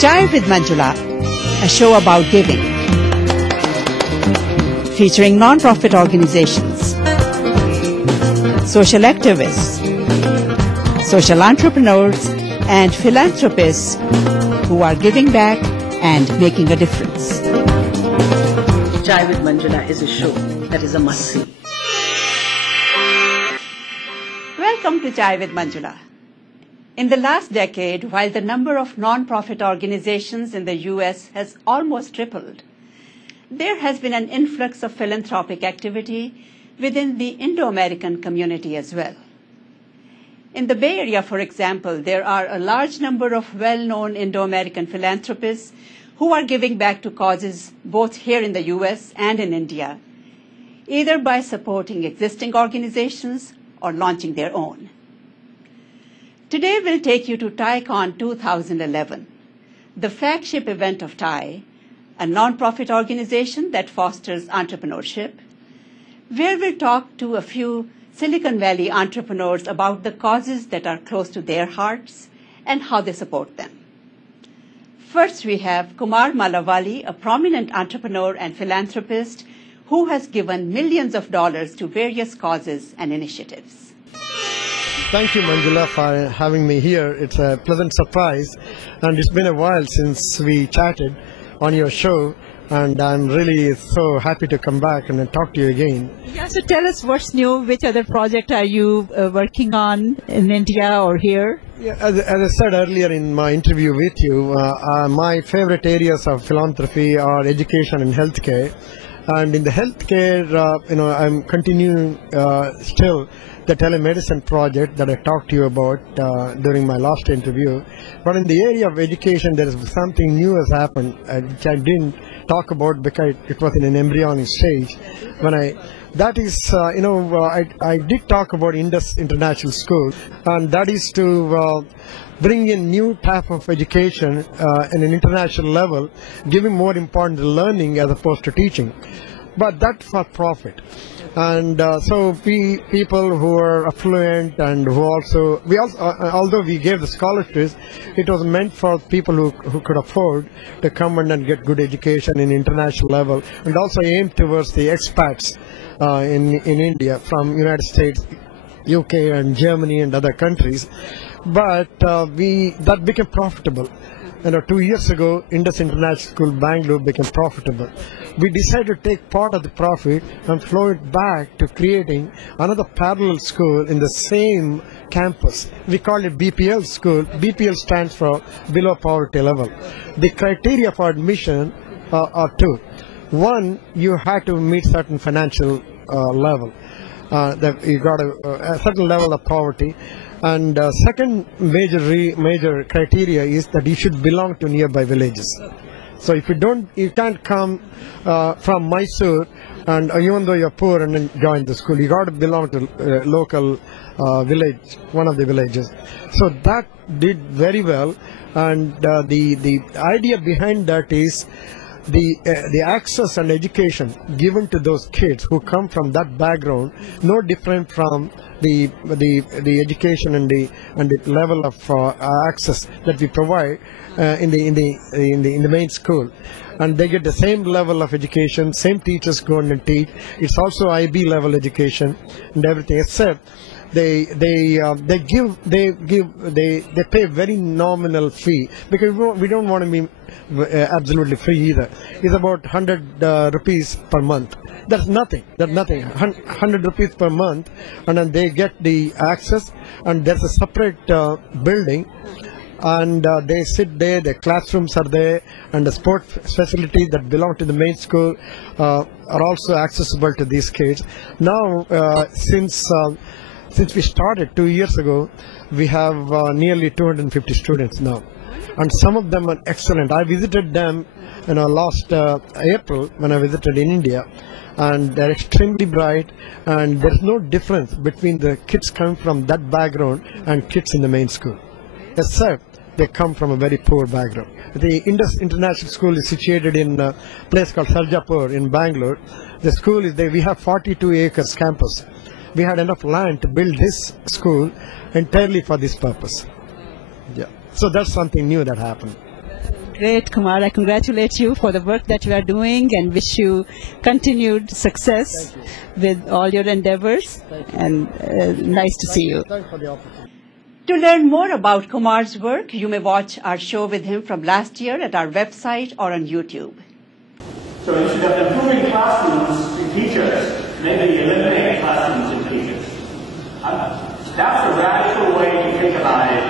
Chai with Manjula, a show about giving, featuring non-profit organizations, social activists, social entrepreneurs, and philanthropists who are giving back and making a difference. Chai with Manjula is a show that is a must-see. Welcome to Chai with Manjula. In the last decade, while the number of non-profit organizations in the U.S. has almost tripled, there has been an influx of philanthropic activity within the Indo-American community as well. In the Bay Area, for example, there are a large number of well-known Indo-American philanthropists who are giving back to causes both here in the U.S. and in India, either by supporting existing organizations or launching their own. Today we'll take you to TiEcon 2011, the flagship event of TiE, a non-profit organization that fosters entrepreneurship, where we'll talk to a few Silicon Valley entrepreneurs about the causes that are close to their hearts and how they support them. First, we have Kumar Malavali, a prominent entrepreneur and philanthropist who has given millions of dollars to various causes and initiatives. Thank you, Manjula, for having me here. It's a pleasant surprise, and it's been a while since we chatted on your show, and I'm really so happy to come back and talk to you again. Yeah, so tell us what's new. Which other project are you working on in India or here? Yeah, as I said earlier in my interview with you, my favorite areas of philanthropy are education and healthcare. And in the healthcare, I'm continuing still the telemedicine project that I talked to you about during my last interview. But in the area of education, there is something new has happened, which I didn't talk about because it was in an embryonic stage. I did talk about Indus International School, and that is to bring in new type of education in an international level, giving more importance to learning as opposed to teaching. But that's for profit. And so people who are affluent and although we gave the scholarships, it was meant for people who could afford to come and get good education in international level, and also aim towards the expats in India from United States, UK and Germany and other countries. But that became profitable. 2 years ago, Indus International School, Bangalore became profitable. We decided to take part of the profit and flow it back to creating another parallel school in the same campus. We call it BPL school. BPL stands for below poverty level. The criteria for admission are two. One, you had to meet certain financial level. That you got a certain level of poverty. And second major criteria is that you should belong to nearby villages. So if you can't come from Mysore, and even though you're poor and then join the school, you got to belong to local village, one of the villages. So that did very well, and the idea behind that is the access and education given to those kids who come from that background, no different from the education and the level of access that we provide in the main school, and they get the same level of education, same teachers go and teach. It's also IB level education and everything, except they pay very nominal fee, because we don't want to be absolutely free either. It's about 100 rupees per month. That's nothing. 100 rupees per month, and then they get the access, and there's a separate building, and they sit there, the classrooms are there, and the sport facilities that belong to the main school are also accessible to these kids. Now, since we started 2 years ago, we have nearly 250 students now, and some of them are excellent. I visited them last April when I visited in India, and they're extremely bright, and there's no difference between the kids coming from that background and kids in the main school, except they come from a very poor background. The Indus International School is situated in a place called Sarjapur in Bangalore. The school is there. We have 42 acres campus. We had enough land to build this school entirely for this purpose. Yeah. So that's something new that happened. Great, Kumar. I congratulate you for the work that you are doing and wish you continued success with all your endeavors. And nice to see you. Thanks for the opportunity. To learn more about Kumar's work, you may watch our show with him from last year at our website or on YouTube. So instead of improving classrooms in teachers, maybe eliminate classrooms in teachers. That's a radical way to think about it.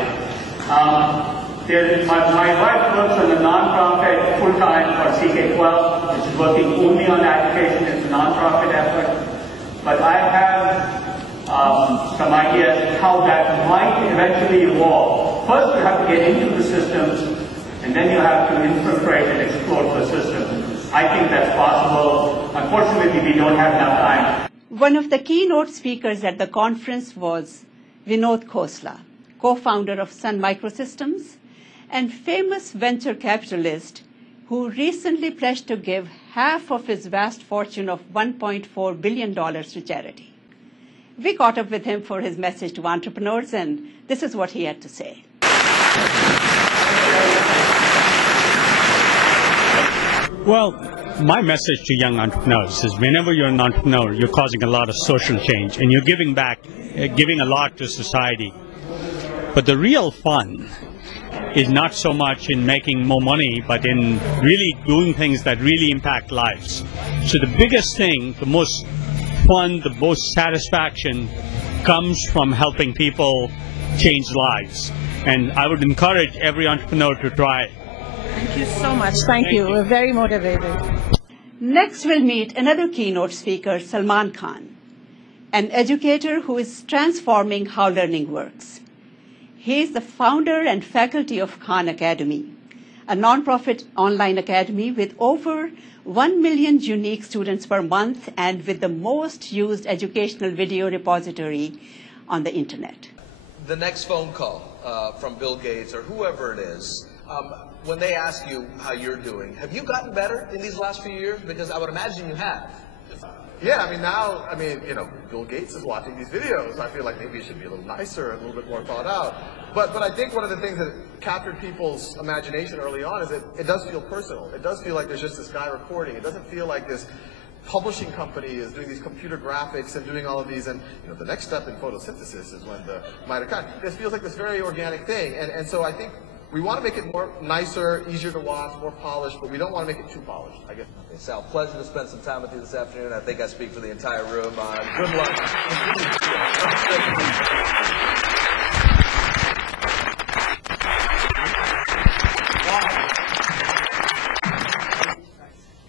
My wife works on a non-profit full-time called CK12, which is working only on education. It's a non-profit effort. But I have some ideas how that might eventually evolve. First, you have to get into the systems, and then you have to infiltrate and explore the system. I think that's possible. Unfortunately, we don't have enough time. One of the keynote speakers at the conference was Vinod Khosla, co-founder of Sun Microsystems and famous venture capitalist who recently pledged to give half of his vast fortune of $1.4 billion to charity. We caught up with him for his message to entrepreneurs, and this is what he had to say. Well, my message to young entrepreneurs is whenever you're an entrepreneur, you're causing a lot of social change and you're giving back, giving a lot to society. But the real fun is not so much in making more money, but in really doing things that really impact lives. So the biggest thing, the most fun, the most satisfaction comes from helping people change lives. And I would encourage every entrepreneur to try it. Thank you so much. Thank you. We're very motivated. Next, we'll meet another keynote speaker, Salman Khan, an educator who is transforming how learning works. He is the founder and faculty of Khan Academy, a nonprofit online academy with over 1 million unique students per month and with the most used educational video repository on the internet. The next phone call from Bill Gates or whoever it is, when they ask you how you're doing, have you gotten better in these last few years? Because I would imagine you have. Yeah, I mean, now, you know, Bill Gates is watching these videos. I feel like maybe it should be a little nicer, a little bit more thought out. But I think one of the things that captured people's imagination early on is that it does feel personal. It does feel like there's just this guy recording. It doesn't feel like this publishing company is doing these computer graphics and doing all of these, and you know, the next step in photosynthesis is when the mitochondria. This feels like this very organic thing, and so I think we want to make it more nicer, easier to watch, more polished, but we don't want to make it too polished, I guess. Okay, Sal, pleasure to spend some time with you this afternoon. I think I speak for the entire room. Good luck.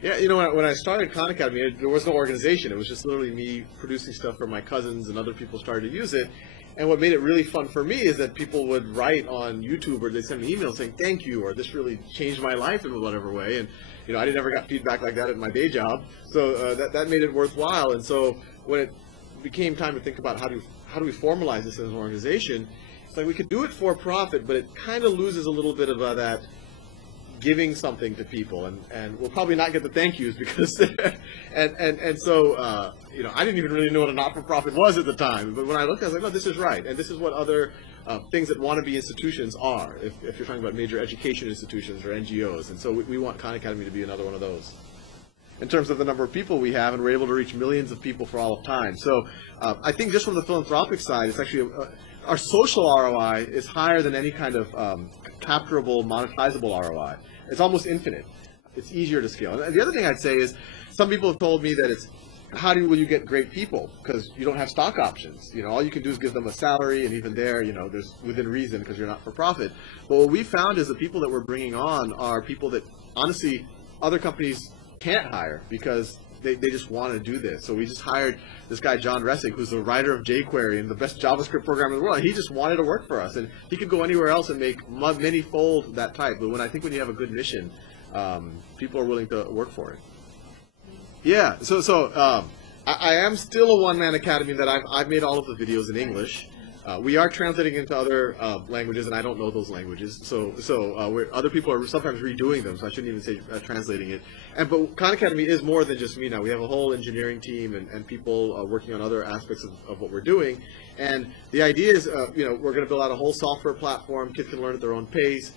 Yeah, you know, when I started Khan Academy, there was no organization. It was just literally me producing stuff for my cousins, and other people started to use it. And what made it really fun for me is that people would write on YouTube, or they'd send me emails saying, thank you, or this really changed my life in whatever way. And, you know, I never got feedback like that at my day job. So that made it worthwhile. And so when it became time to think about how do we formalize this as an organization, it's like we could do it for profit, but it kind of loses a little bit of that giving something to people, and we'll probably not get the thank yous because and so you know, I didn't even really know what a not-for-profit was at the time, but when I looked, I was like, no, this is right, and this is what other things that wannabe institutions are, if you're talking about major education institutions or NGOs, and so we want Khan Academy to be another one of those. In terms of the number of people we have, and we're able to reach millions of people for all of time. So I think just from the philanthropic side, it's actually our social ROI is higher than any kind of capturable, monetizable ROI. It's almost infinite. It's easier to scale. And the other thing I'd say is, some people have told me that it's, will you get great people? Because you don't have stock options. You know, all you can do is give them a salary, and even there, you know, there's within reason because you're not for profit. But what we found is the people that we're bringing on are people that, honestly, other companies can't hire because they just want to do this. So we just hired this guy, John Ressig, who's the writer of jQuery and the best JavaScript programmer in the world. He just wanted to work for us, and he could go anywhere else and make many-fold that type. But when you have a good mission, people are willing to work for it. Yeah, so I am still a one-man academy that I've made all of the videos in English. We are translating into other languages, and I don't know those languages. So other people are sometimes redoing them, so I shouldn't even say translating it. But Khan Academy is more than just me now. We have a whole engineering team and people working on other aspects of what we're doing. And the idea is, we're going to build out a whole software platform. Kids can learn at their own pace.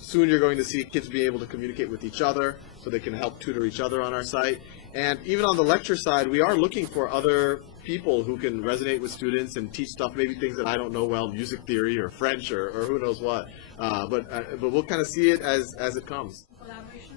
Soon you're going to see kids be able to communicate with each other, so they can help tutor each other on our site. And even on the lecture side, we are looking for other people who can resonate with students and teach stuff, maybe things that I don't know well, music theory or French or who knows what. But we'll kind of see it as it comes.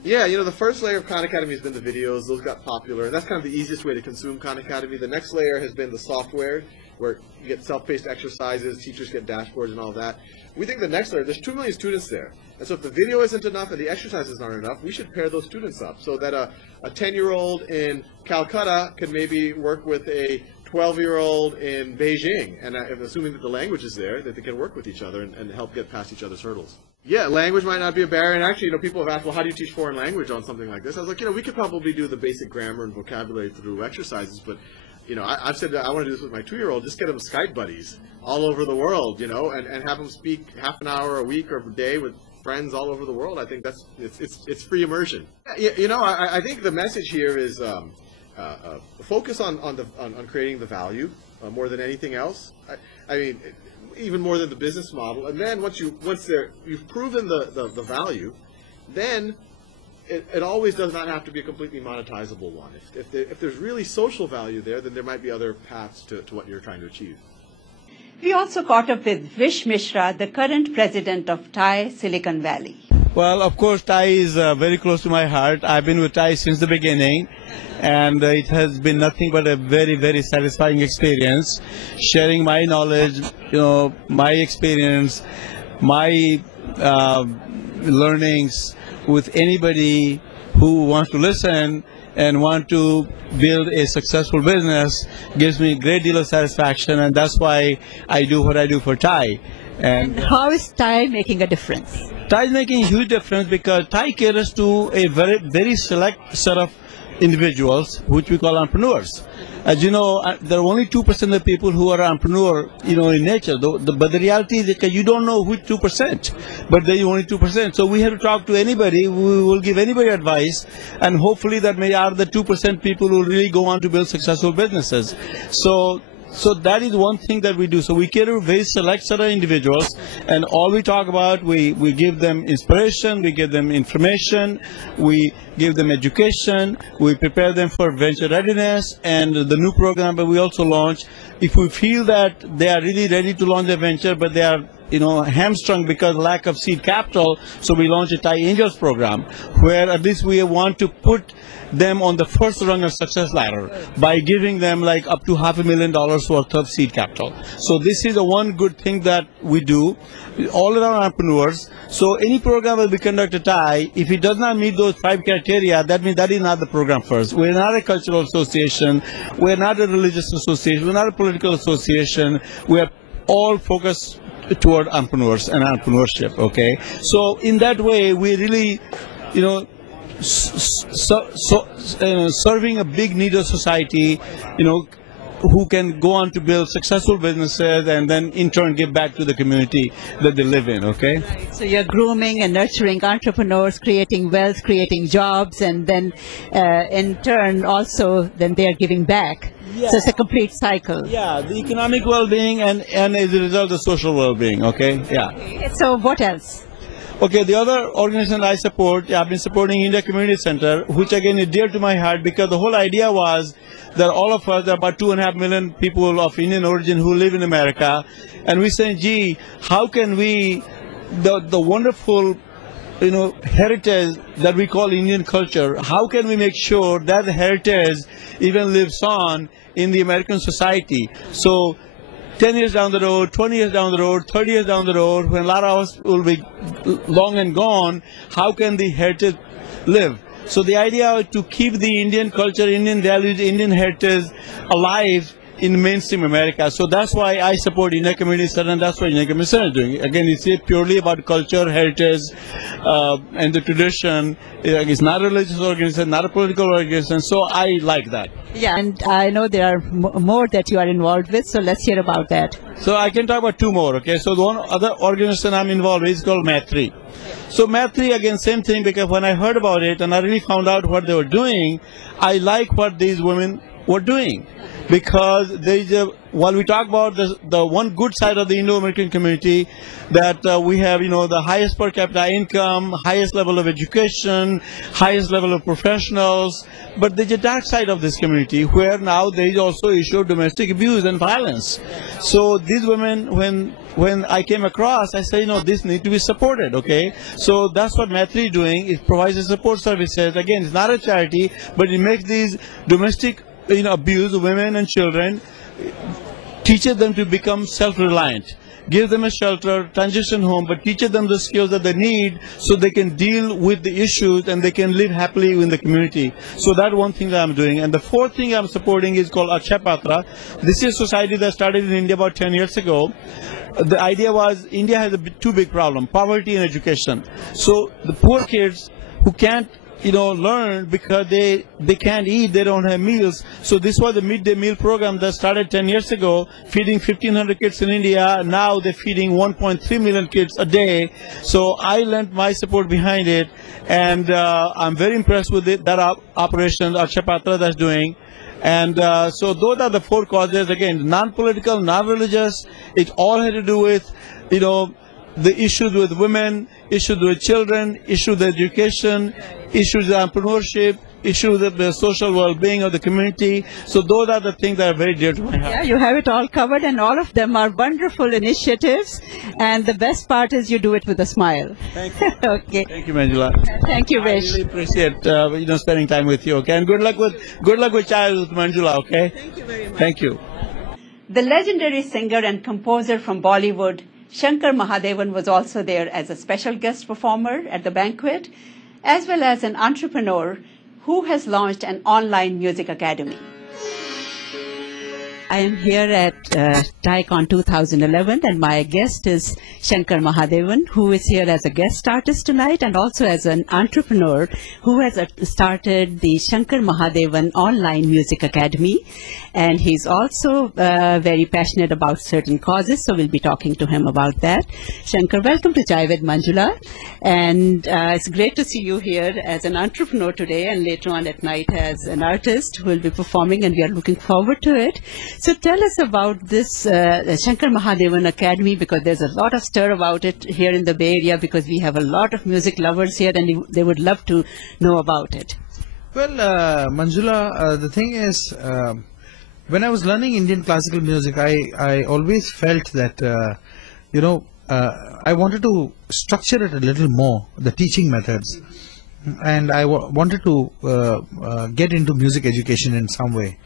Yeah, the first layer of Khan Academy has been the videos. Those got popular, and that's kind of the easiest way to consume Khan Academy. The next layer has been the software, where you get self-paced exercises, teachers get dashboards and all that. We think the next layer, there's 2 million students there. And so if the video isn't enough and the exercises aren't enough, we should pair those students up so that a 10-year-old in Calcutta can maybe work with a 12-year-old in Beijing. And assuming that the language is there, that they can work with each other and help get past each other's hurdles. Yeah, language might not be a barrier. And actually, people have asked, well, how do you teach foreign language on something like this? I was like, we could probably do the basic grammar and vocabulary through exercises, but I've said that I want to do this with my 2-year-old. Just get them Skype buddies all over the world, and have them speak half an hour a week or a day with friends all over the world. I think it's free immersion. I think the message here is focus on creating the value more than anything else. I mean, even more than the business model. And then once you've proven the value, then it always does not have to be a completely monetizable one. If there's really social value there, then there might be other paths to what you're trying to achieve. We also caught up with Vish Mishra, the current president of TiE Silicon Valley. Well, of course, TiE is very close to my heart. I've been with TiE since the beginning, and it has been nothing but a very, very satisfying experience. Sharing my knowledge, my experience, my learnings with anybody who wants to listen and want to build a successful business gives me a great deal of satisfaction, and that's why I do what I do for TiE. And how is TiE making a difference? TiE is making a huge difference because TiE caters to a very, very select set of individuals, which we call entrepreneurs. As you know, there are only 2% of the people who are entrepreneur, in nature. But the reality is that you don't know which 2%, but there are only 2%. So we have to talk to anybody. We will give anybody advice, and hopefully that may are the 2% people who will really go on to build successful businesses. So that is one thing that we do. So we cater to a very select set of individuals, and all we talk about, we give them inspiration, we give them information, we give them education, we prepare them for venture readiness, and the new program that we also launch, if we feel that they are really ready to launch a venture, but they are hamstrung because lack of seed capital, so we launch a TiE Angels program, where at least we want to put them on the first rung of success ladder by giving them like up to $500,000 worth of seed capital. So this is the one good thing that we do all around entrepreneurs. So any program that we conduct at TiE, if it does not meet those 5 criteria, that means that is not the program for us. We're not a cultural association, we're not a religious association, we're not a political association, we are all focused toward entrepreneurs and entrepreneurship, okay? So in that way, we really, serving a big need of society, who can go on to build successful businesses and then in turn give back to the community that they live in, okay? Right. So you're grooming and nurturing entrepreneurs, creating wealth, creating jobs, and then in turn also then they are giving back. Yeah. So it's a complete cycle. Yeah, the economic well-being and as a result the social well-being, okay? Yeah. Okay. So what else? Okay, the other organization I support, I've been supporting India Community Center, which again is dear to my heart because the whole idea was that all of us, there are about 2.5 million people of Indian origin who live in America, and we say, gee, how can we, the wonderful heritage that we call Indian culture, how can we make sure that the heritage even lives on in the American society? So 10 years down the road, 20 years down the road, 30 years down the road, when a lot of us will be long and gone, how can the heritage live? So the idea is to keep the Indian culture, Indian values, Indian heritage alive in mainstream America. So that's why I support Indian Community Center, and that's what Indian Community Center is doing. Again, it's purely about culture, heritage, and the tradition. It's not a religious organization, not a political organization, so I like that. Yeah, and I know there are more that you are involved with, so let's hear about that. So I can talk about two more, okay? So the one other organization I'm involved with is called Math3. So Math3, again, same thing, because when I heard about it and I really found out what they were doing, I like what these women were doing. Because while we talk about the one good side of the Indo-American community, that we have, the highest per capita income, highest level of education, highest level of professionals, but there's a dark side of this community where now there is also issue of domestic abuse and violence. So these women, when I came across, I said, this needs to be supported, okay? So that's what Math3 is doing. It provides the support services. Again, it's not a charity, but it makes these domestic abuse women and children, teaches them to become self-reliant, give them a shelter, transition home, but teaches them the skills that they need so they can deal with the issues and they can live happily in the community. So that's one thing that I'm doing. And the fourth thing I'm supporting is called Achha Patra. This is a society that started in India about 10 years ago. The idea was India has two big problems, poverty and education. So the poor kids who can't learn because they can't eat, they don't have meals. So this was the midday meal program that started 10 years ago, feeding 1,500 kids in India. Now they're feeding 1.3 million kids a day. So I lent my support behind it, and I'm very impressed with that operation Achha Patra that's doing. And so those are the four causes. Again, non-political, non-religious. It all had to do with, the issues with women, issues with children, issues with education, issues with entrepreneurship, issues with the social well-being of the community. So those are the things that are very dear to my heart. Yeah, you have it all covered, and all of them are wonderful initiatives. And the best part is you do it with a smile. Thank you. Okay. Thank you, Manjula. Thank you, Vish. I really appreciate spending time with you. Okay, and good luck with Chai with Manjula. Okay. Thank you very much. Thank you. The legendary singer and composer from Bollywood, Shankar Mahadevan, was also there as a special guest performer at the banquet, as well as an entrepreneur who has launched an online music academy. I am here at TiEcon 2011, and my guest is Shankar Mahadevan, who is here as a guest artist tonight and also as an entrepreneur who has started the Shankar Mahadevan Online Music Academy. And he's also very passionate about certain causes, so we'll be talking to him about that. Shankar, welcome to Chai with Manjula. And it's great to see you here as an entrepreneur today, and later on at night as an artist who will be performing, and we are looking forward to it. So tell us about this Shankar Mahadevan Academy, because there's a lot of stir about it here in the Bay Area, because we have a lot of music lovers here and they would love to know about it. Well, Manjula, the thing is, when I was learning Indian classical music, I always felt that, I wanted to structure it a little more, the teaching methods. And I wanted to get into music education in some way.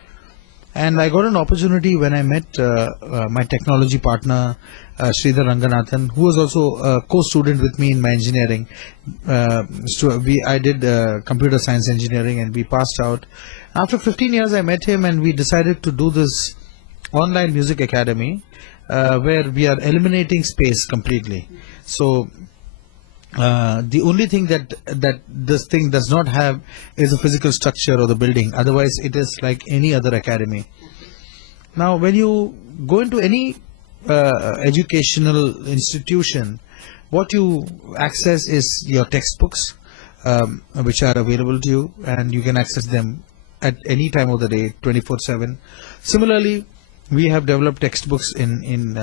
And I got an opportunity when I met my technology partner, Sridhar Ranganathan, who was also a co-student with me in my engineering. I did computer science engineering, and we passed out. After 15 years, I met him, and we decided to do this online music academy where we are eliminating space completely. So the only thing that this thing does not have is a physical structure or the building. Otherwise, it is like any other academy. Now, when you go into any educational institution, what you access is your textbooks, which are available to you, and you can access them at any time of the day, 24/7. Similarly, we have developed textbooks in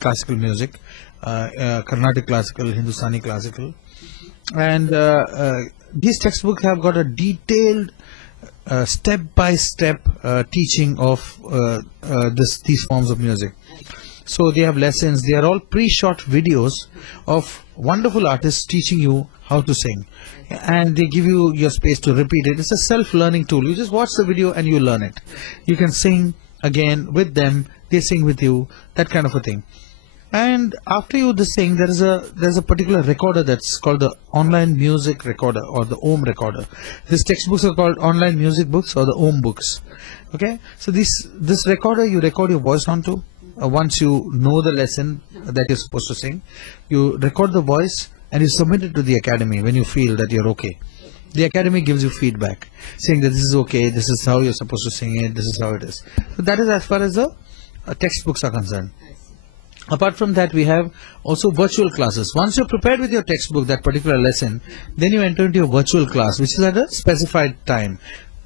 classical music. Carnatic classical, Hindustani classical, and these textbooks have got a detailed step-by-step teaching of these forms of music. So they have lessons. They are all pre-shot videos of wonderful artists teaching you how to sing, and they give you your space to repeat it. It's a self-learning tool. You just watch the video and you learn it. You can sing again with them. They sing with you. That kind of a thing. And after you this thing, there's a particular recorder that's called the online music recorder or the OM recorder. These textbooks are called online music books or the OM books. Okay, so this recorder you record your voice onto. Once you know the lesson that you're supposed to sing, you record the voice and you submit it to the academy when you feel that you're okay. The academy gives you feedback saying that this is okay, this is how you're supposed to sing it, this is how it is. So that is as far as the textbooks are concerned. Apart from that, we have also virtual classes. Once you're prepared with your textbook, that particular lesson, then you enter into your virtual class, which is at a specified time,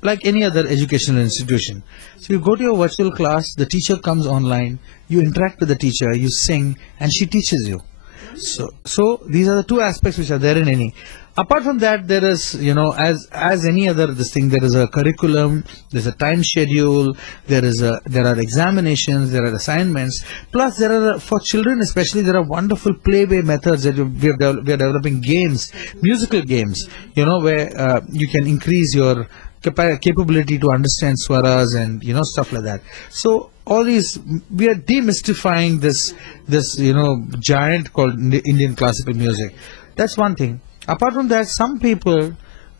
like any other educational institution. So you go to your virtual class, the teacher comes online, you interact with the teacher, you sing, and she teaches you. So these are the two aspects which are there in any. Apart from that, there is, as any other this thing, there is a curriculum, there's a time schedule, there are examinations, there are assignments. Plus, there are, for children especially, there are wonderful play-way methods that we are developing games, musical games, where you can increase your capability to understand swaras and, stuff like that. So, all these, we are demystifying this giant called Indian classical music. That's one thing. Apart from that, some people,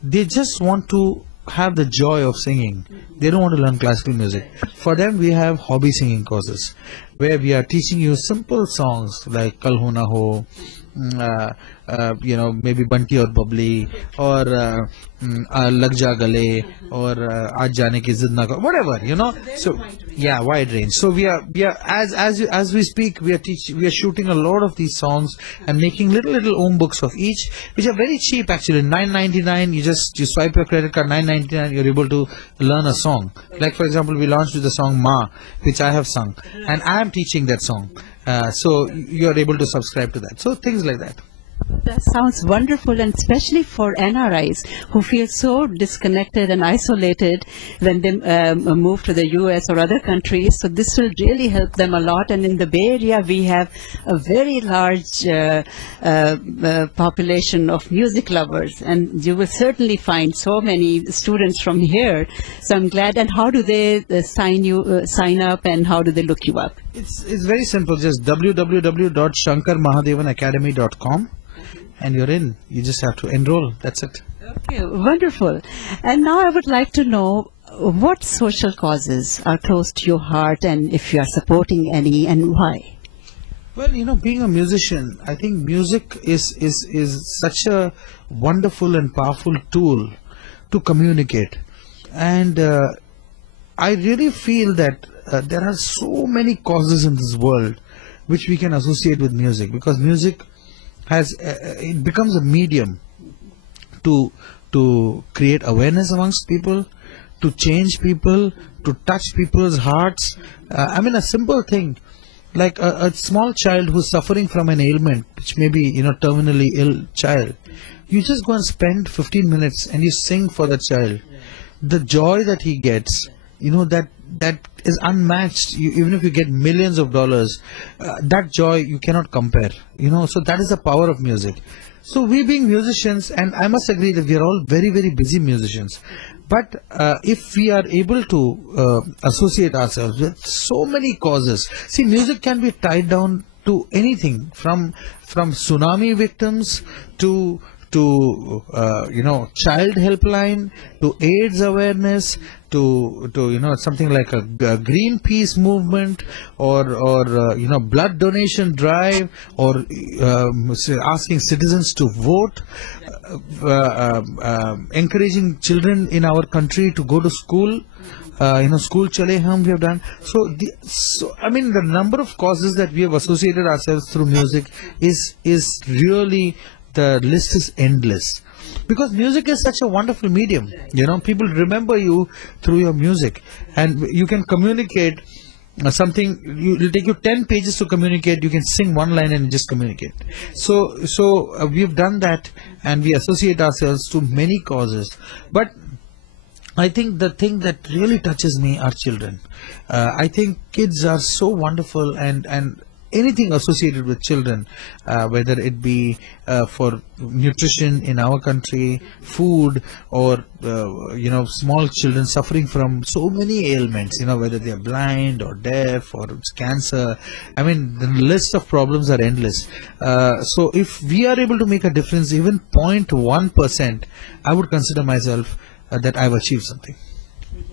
they just want to have the joy of singing. They don't want to learn classical music. For them, we have hobby singing courses where we are teaching you simple songs like Kal Ho Na Ho, maybe Banti or Bubbly, or Lag Ja Gale, or Aaj Jaane Ki Zid Na Karo, whatever, So, yeah, wide range. So we are as we speak, we are shooting a lot of these songs and making little OM books of each, which are very cheap actually. $9.99. You swipe your credit card, $9.99. You're able to learn a song. Like for example, we launched with the song Ma, which I have sung, and I am teaching that song. So you are able to subscribe to that. So things like that. That sounds wonderful, and especially for NRIs who feel so disconnected and isolated when they move to the US or other countries. So this will really help them a lot. And in the Bay Area, we have a very large population of music lovers, and you will certainly find so many students from here. So I'm glad. And how do they sign up, and how do they look you up? It's very simple. Just www.shankarmahadevanacademy.com. And you're in. You just have to enroll. That's it. Okay, wonderful. And now I would like to know what social causes are close to your heart, and if you are supporting any, and why. Well, being a musician, I think music is such a wonderful and powerful tool to communicate. And I really feel that there are so many causes in this world which we can associate with music, because music it becomes a medium to create awareness amongst people, to change people, to touch people's hearts. I mean, a simple thing like a small child who's suffering from an ailment, which may be terminally ill child. You just go and spend 15 minutes and you sing for the child. The joy that he gets, that is unmatched. Even if you get millions of dollars, that joy you cannot compare. So that is the power of music. So we being musicians, and I must agree that we are all very, very busy musicians. But if we are able to associate ourselves with so many causes, see, music can be tied down to anything from tsunami victims to child helpline, to AIDS awareness, to something like a Greenpeace movement, or blood donation drive, or asking citizens to vote, encouraging children in our country to go to school. School chale hum we have done. So I mean, the number of causes that we have associated ourselves through music is really, the list is endless, because music is such a wonderful medium. People remember you through your music, and you can communicate something. It'll take you 10 pages to communicate. You can sing one line and just communicate. So we've done that, and we associate ourselves to many causes. But I think the thing that really touches me are children. I think kids are so wonderful, and anything associated with children, whether it be for nutrition in our country, food, or small children suffering from so many ailments, whether they are blind or deaf or it's cancer. I mean, the list of problems are endless. So if we are able to make a difference, even 0.1%, I would consider myself that I've achieved something.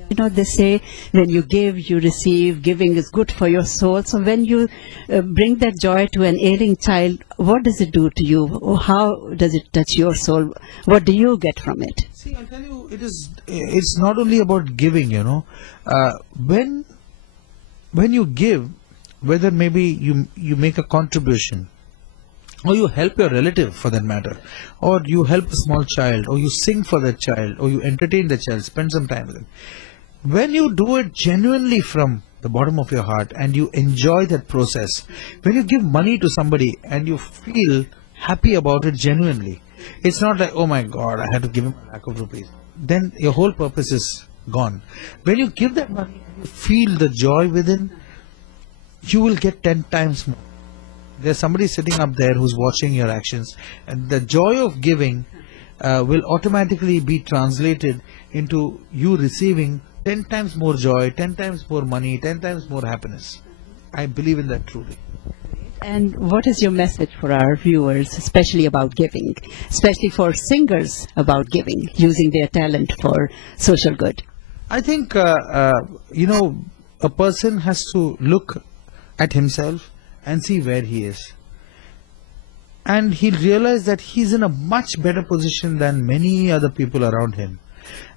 They say when you give, you receive. Giving is good for your soul. So when you bring that joy to an ailing child, what does it do to you? Or how does it touch your soul? What do you get from it? See, I'll tell you, it's not only about giving, when you give, whether maybe you make a contribution, or you help your relative for that matter, or you help a small child, or you sing for that child, or you entertain the child, spend some time with them. When you do it genuinely from the bottom of your heart and you enjoy that process, when you give money to somebody and you feel happy about it genuinely, it's not like, oh my God, I had to give him a lakh of rupees. Then your whole purpose is gone. When you give that money and you feel the joy within, you will get 10 times more. There's somebody sitting up there who's watching your actions, and the joy of giving will automatically be translated into you receiving 10 times more joy, 10 times more money, 10 times more happiness. I believe in that truly. And what is your message for our viewers, especially about giving, especially for singers about giving, using their talent for social good? I think, a person has to look at himself and see where he is. And he'll realize that he's in a much better position than many other people around him.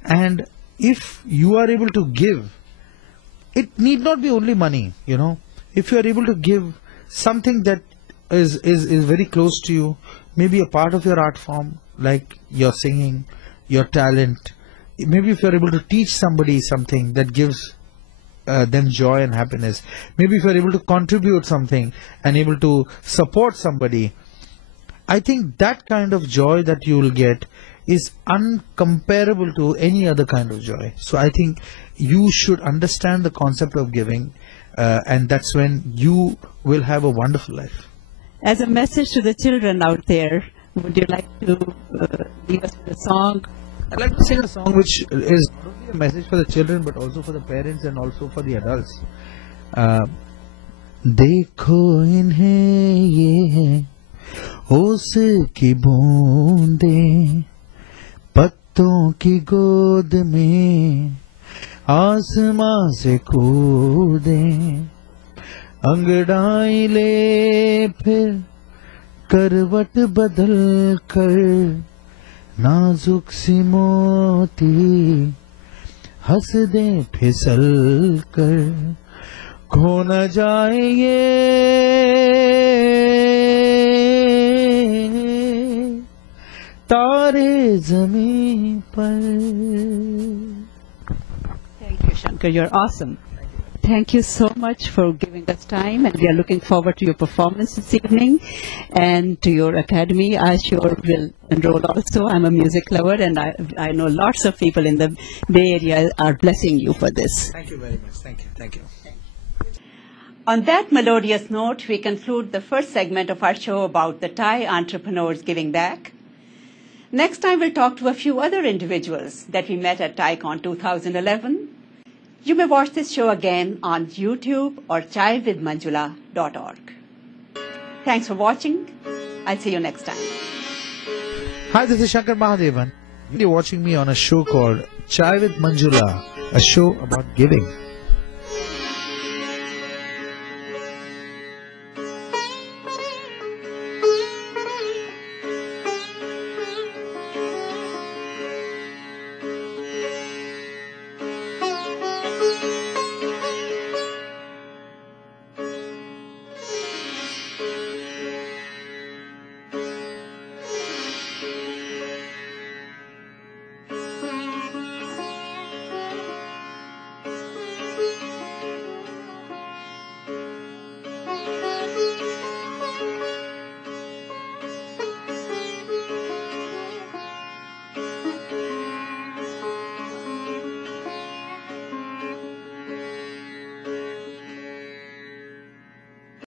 And if you are able to give, it need not be only money, If you are able to give something that is very close to you, maybe a part of your art form, like your singing, your talent. Maybe if you are able to teach somebody something that gives them joy and happiness. Maybe if you are able to contribute something and able to support somebody, I think that kind of joy that you will get is uncomparable to any other kind of joy. So I think you should understand the concept of giving, and that's when you will have a wonderful life. As a message to the children out there, would you like to leave us with a song? I'd like to sing a song which is not only a message for the children but also for the parents and also for the adults. देखो इन्हें ये है ओस की बूंदें पत्तों की गोद में आसमां से कूदें अंगड़ाई ले फिर करवट बदल कर नाजुक सी मोती हंस दे फिसल कर खो न जाए ये तारे ज़मीं पर. Thank you, Shankar. You're awesome. Thank you so much for giving us time, and we are looking forward to your performance this evening and to your academy. I sure will enroll also. I'm a music lover, and I know lots of people in the Bay Area are blessing you for this. Thank you very much. Thank you. Thank you. On that melodious note, we conclude the first segment of our show about the Thai entrepreneurs giving back. Next time, we'll talk to a few other individuals that we met at TiEcon 2011. You may watch this show again on YouTube or chaiwithmanjula.org. Thanks for watching. I'll see you next time. Hi, this is Shankar Mahadevan. You're watching me on a show called Chai with Manjula, a show about giving.